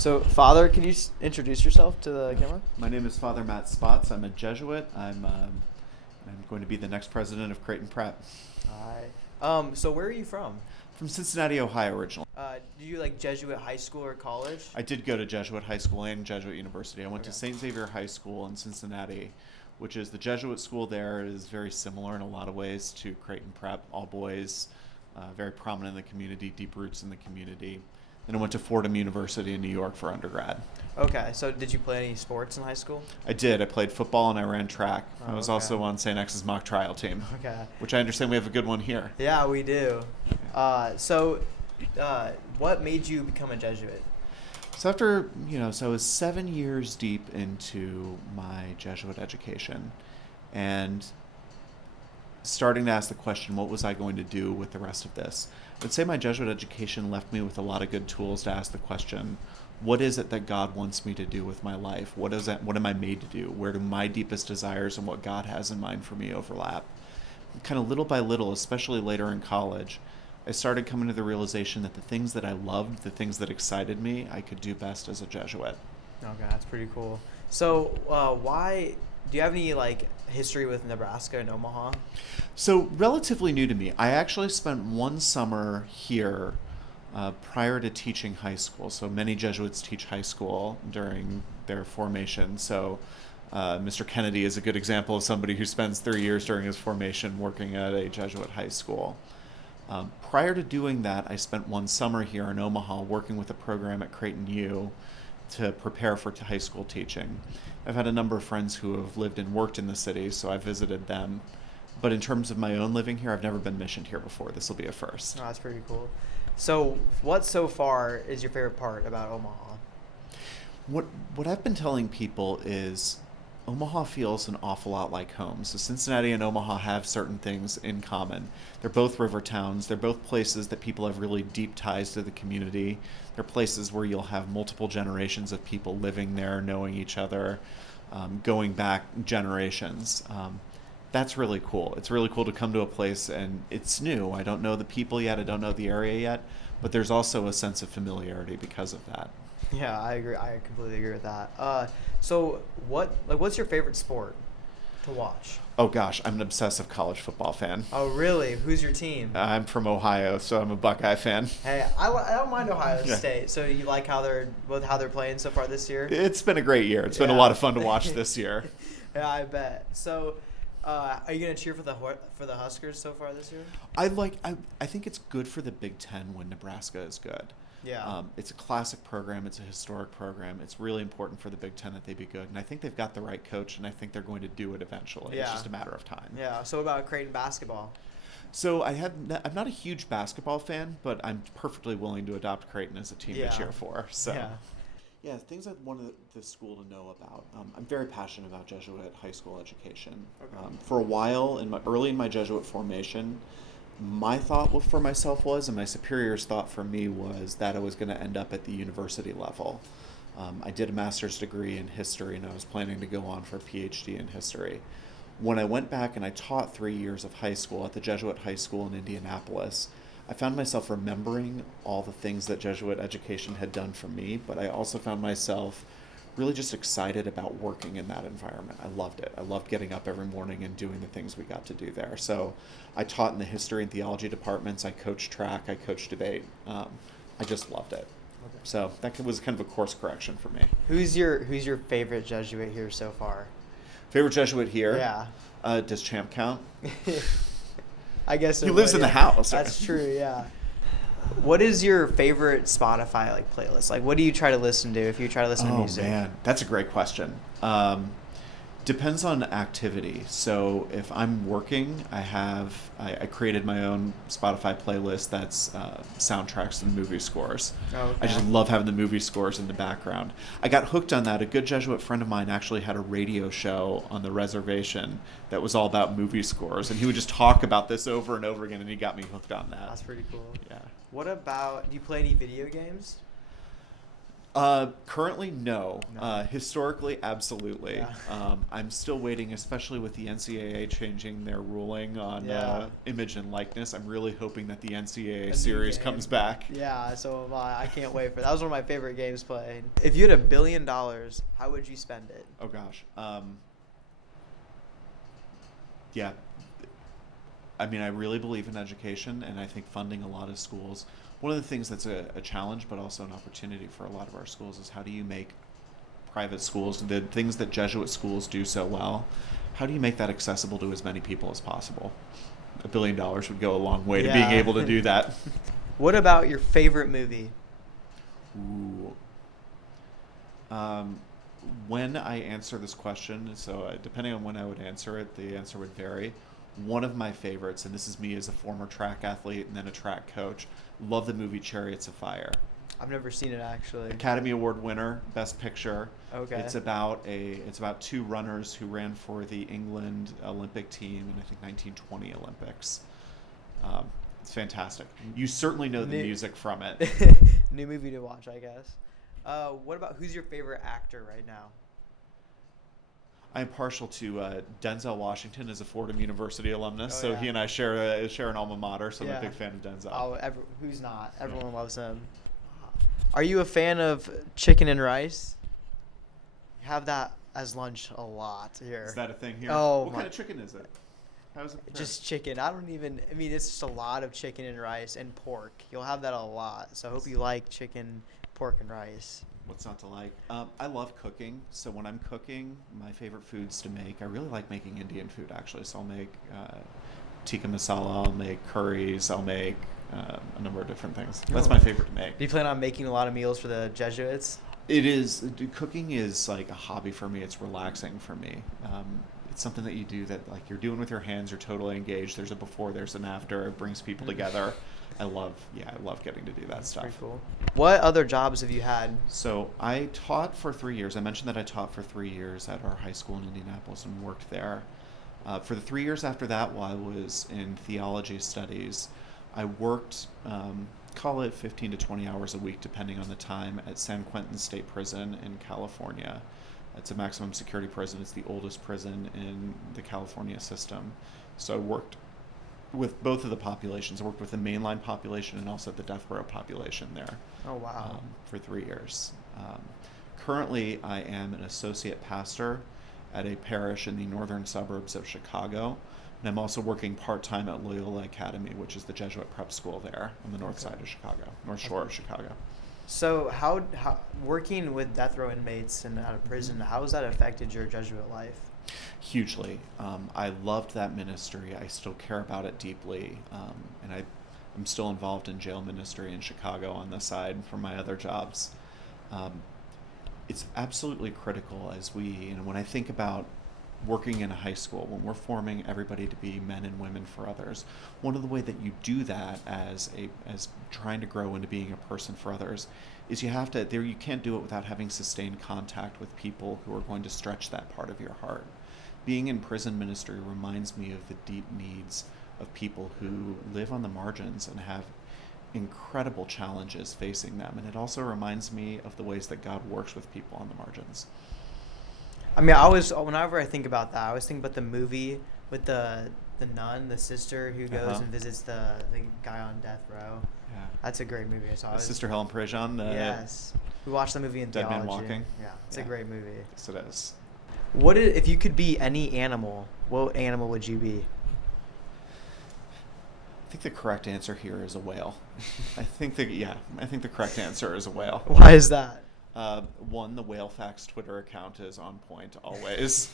So, Father, can you introduce yourself to the camera? My name is Father Matt Spots. I'm a Jesuit. I'm going to be the next president of Creighton Prep. All right. So where are you from? From Cincinnati, Ohio originally. Do you like Jesuit high school or college? I did go to Jesuit High School and Jesuit University. I went to Okay. St. Xavier High School in Cincinnati, which is the Jesuit school there. It is very similar in a lot of ways to Creighton Prep, all boys, very prominent in the community, deep roots in the community. Then I went to Fordham University in New York for undergrad. Okay. So did you play any sports in high school? I did. I played football and I ran track. I was okay. also on St. X's mock trial team, Okay. which I understand we have a good one here. Yeah, we do. What made you become a Jesuit? So after, so I was 7 years deep into my Jesuit education and starting to ask the question, what was I going to do with the rest of this? I would say my Jesuit education left me with a lot of good tools to ask the question, what is it that God wants me to do with my life? What am I made to do? Where do my deepest desires and what God has in mind for me overlap? Kind of little by little, especially later in college, I started coming to the realization that the things that I loved, the things that excited me, I could do best as a Jesuit. Okay, that's pretty cool. So, why do you have any history with Nebraska and Omaha? So relatively new to me. I actually spent one summer here prior to teaching high school. So many Jesuits teach high school during their formation. So Mr. Kennedy is a good example of somebody who spends 3 years during his formation working at a Jesuit high school. Prior to doing that, I spent one summer here in Omaha working with a program at Creighton U to prepare for high school teaching. I've had a number of friends who have lived and worked in the city, so I visited them. But in terms of my own living here, I've never been missioned here before. This will be a first. Oh, that's pretty cool. So, what so far is your favorite part about Omaha? What I've been telling people is Omaha feels an awful lot like home. So Cincinnati and Omaha have certain things in common. They're both river towns. They're both places that people have really deep ties to the community. They're places where you'll have multiple generations of people living there, knowing each other, going back generations. That's really cool. It's really cool to come to a place and it's new. I don't know the people yet. I don't know the area yet, but there's also a sense of familiarity because of that. Yeah, I agree. I completely agree with that. So, what's your favorite sport to watch? Oh gosh, I'm an obsessive college football fan. Oh, really? Who's your team? I'm from Ohio, so I'm a Buckeye fan. Hey, I don't mind Ohio Yeah. State. So you like how they're playing so far this year? It's been a great year. It's been a Yeah. lot of fun to watch this year. Yeah, I bet. So, are you gonna cheer for the Huskers so far this year? I think it's good for the Big Ten when Nebraska is good. Yeah. It's a classic program. It's a historic program. It's really important for the Big Ten that they be good. And I think they've got the right coach, and I think they're going to do it eventually. It's Yeah. just a matter of time. Yeah. So, what about Creighton basketball? So I'm not a huge basketball fan, but I'm perfectly willing to adopt Creighton as a team Yeah. to cheer for. So. Yeah. Yeah, things I wanted the school to know about. I'm very passionate about Jesuit high school education. Okay. For a while, early in my Jesuit formation, my thought for myself was, and my superior's thought for me was, that I was going to end up at the university level. I did a master's degree in history, and I was planning to go on for a PhD in history. When I went back and I taught 3 years of high school at the Jesuit high school in Indianapolis, I found myself remembering all the things that Jesuit education had done for me, but I also found myself really just excited about working in that environment. I loved it. I loved getting up every morning and doing the things we got to do there. So I taught in the history and theology departments. I coached track. I coached debate. I just loved it. Okay. So that was kind of a course correction for me. Who's your favorite Jesuit here so far? Favorite Jesuit here? Yeah. Does Champ count? I guess He lives in the house. That's true. Yeah. What is your favorite Spotify playlist? What do you try to listen to if you try to listen to music? Oh man, that's a great question. Depends on activity. So if I'm working, I created my own Spotify playlist that's soundtracks and movie scores. Oh, okay. I just love having the movie scores in the background. I got hooked on that. A good Jesuit friend of mine actually had a radio show on the reservation that was all about movie scores, and he would just talk about this over and over again, and he got me hooked on that. That's pretty cool. Yeah. What about, do you play any video games? Currently, no. No. Historically, absolutely. Yeah. I'm still waiting, especially with the NCAA changing their ruling on Yeah. image and likeness. I'm really hoping that the NCAA A new series game. comes back. Yeah, so am I. I can't wait for that. That was one of my favorite games played. If you had $1 billion, how would you spend it? Oh gosh. Yeah. I mean, I really believe in education, and I think funding a lot of schools. One of the things that's a challenge, but also an opportunity for a lot of our schools, is how do you make private schools, the things that Jesuit schools do so well, how do you make that accessible to as many people as possible? $1 billion would go a long way to being Yeah. able to do that. What about your favorite movie? Ooh. When I answer this question, so depending on when I would answer it, the answer would vary. One of my favorites, and this is me as a former track athlete and then a track coach, love the movie Chariots of Fire. I've never seen it actually. Academy Award winner, Best Picture. Okay. It's about two runners who ran for the England Olympic team in I think 1920 Olympics. It's fantastic. You certainly know the music from it. New movie to watch, I guess. What about who's your favorite actor right now? I'm partial to Denzel Washington as a Fordham University alumnus, Oh, so yeah. he and I share an alma mater, so I'm a big fan of Denzel. Oh, who's not? Everyone loves him. Are you a fan of chicken and rice? Have that as lunch a lot here. Is that a thing here? Oh, what my- kind of chicken is it? How is it prepared? Just chicken. I mean, it's just a lot of chicken and rice and pork. You'll have that a lot. So I hope you like chicken, pork, and rice. What's not to like? I love cooking, so when I'm cooking, my favorite foods to make, I really like making Indian food actually. So I'll make tikka masala, I'll make curries, I'll make a number of different things. That's my favorite to make. Do you plan on making a lot of meals for the Jesuits? It is. Cooking is like a hobby for me. It's relaxing for me. It's something that you do that like you're doing with your hands. You're totally engaged. There's a before, there's an after. It brings people together. I love getting to do that stuff. Pretty cool. What other jobs have you had? So I taught for 3 years. I mentioned that I taught for 3 years at our high school in Indianapolis and worked there. For the 3 years after that, while I was in theology studies, I worked, call it 15 to 20 hours a week, depending on the time, at San Quentin State Prison in California. It's a maximum security prison. It's the oldest prison in the California system. So I worked with both of the populations. I worked with the mainline population and also the death row population there. Oh, wow. For 3 years. Currently, I am an associate pastor at a parish in the northern suburbs of Chicago, and I'm also working part-time at Loyola Academy, which is the Jesuit prep school there on the north side of Chicago, North Shore of Chicago. So how working with death row inmates and out of prison, how has that affected your Jesuit life? Hugely. I loved that ministry. I still care about it deeply, and I'm still involved in jail ministry in Chicago on the side from my other jobs. It's absolutely critical when I think about working in a high school, when we're forming everybody to be men and women for others, one of the way that you do that as trying to grow into being a person for others is you can't do it without having sustained contact with people who are going to stretch that part of your heart. Being in prison ministry reminds me of the deep needs of people who live on the margins and have incredible challenges facing them. And it also reminds me of the ways that God works with people on the margins. I mean, whenever I think about that, I always think about the movie with the nun, the sister who goes and visits the guy on death row. Yeah. That's a great movie. I saw it. Sister Helen Prejean. Yes. We watched the movie in Dead theology. Man Walking. Yeah, it's a great movie. Yes, it is. If you could be any animal, what animal would you be? I think the correct answer here is a whale. I think the correct answer is a whale. Why is that? One, the Whale Facts Twitter account is on point always.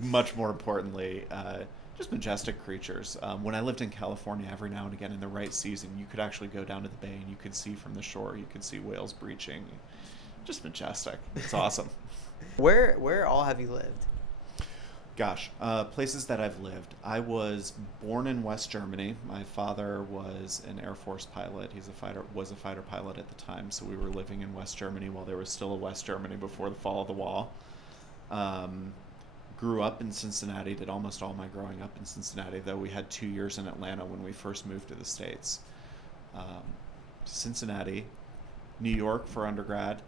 Much more importantly, just majestic creatures. When I lived in California, every now and again in the right season, you could actually go down to the bay and you could see from the shore, you could see whales breaching. Just majestic. It's awesome. Where all have you lived? Gosh, places that I've lived. I was born in West Germany. My father was an Air Force pilot. Was a fighter pilot at the time, so we were living in West Germany while there was still a West Germany before the fall of the wall. Grew up in Cincinnati, did almost all my growing up in Cincinnati, though we had 2 years in Atlanta when we first moved to the States. Cincinnati, New York for undergrad,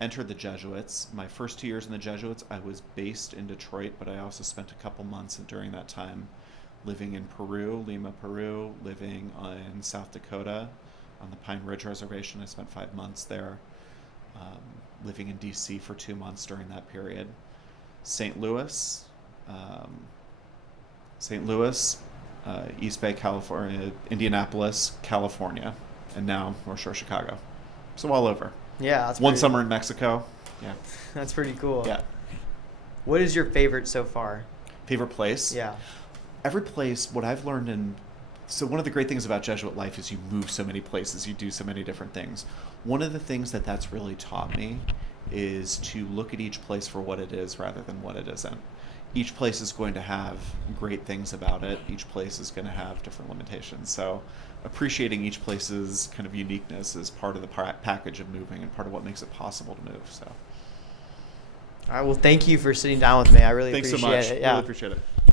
entered the Jesuits. My first 2 years in the Jesuits, I was based in Detroit, but I also spent a couple months during that time living in Peru, Lima, Peru, living in South Dakota on the Pine Ridge Reservation. I spent 5 months there, living in D.C. for 2 months during that period. St. Louis, East Bay, California, Indianapolis, California, and now North Shore, Chicago. So all over. Yeah, that's one summer in Mexico. Yeah. That's pretty cool. Yeah. What is your favorite so far? Favorite place? Yeah. Every place, what I've learned so one of the great things about Jesuit life is you move so many places, you do so many different things. One of the things that's really taught me is to look at each place for what it is rather than what it isn't. Each place is going to have great things about it. Each place is going to have different limitations. So appreciating each place's kind of uniqueness is part of the package of moving and part of what makes it possible to move. So. All right. Well, thank you for sitting down with me. I really Thanks appreciate so much. it. Yeah. Really appreciate it.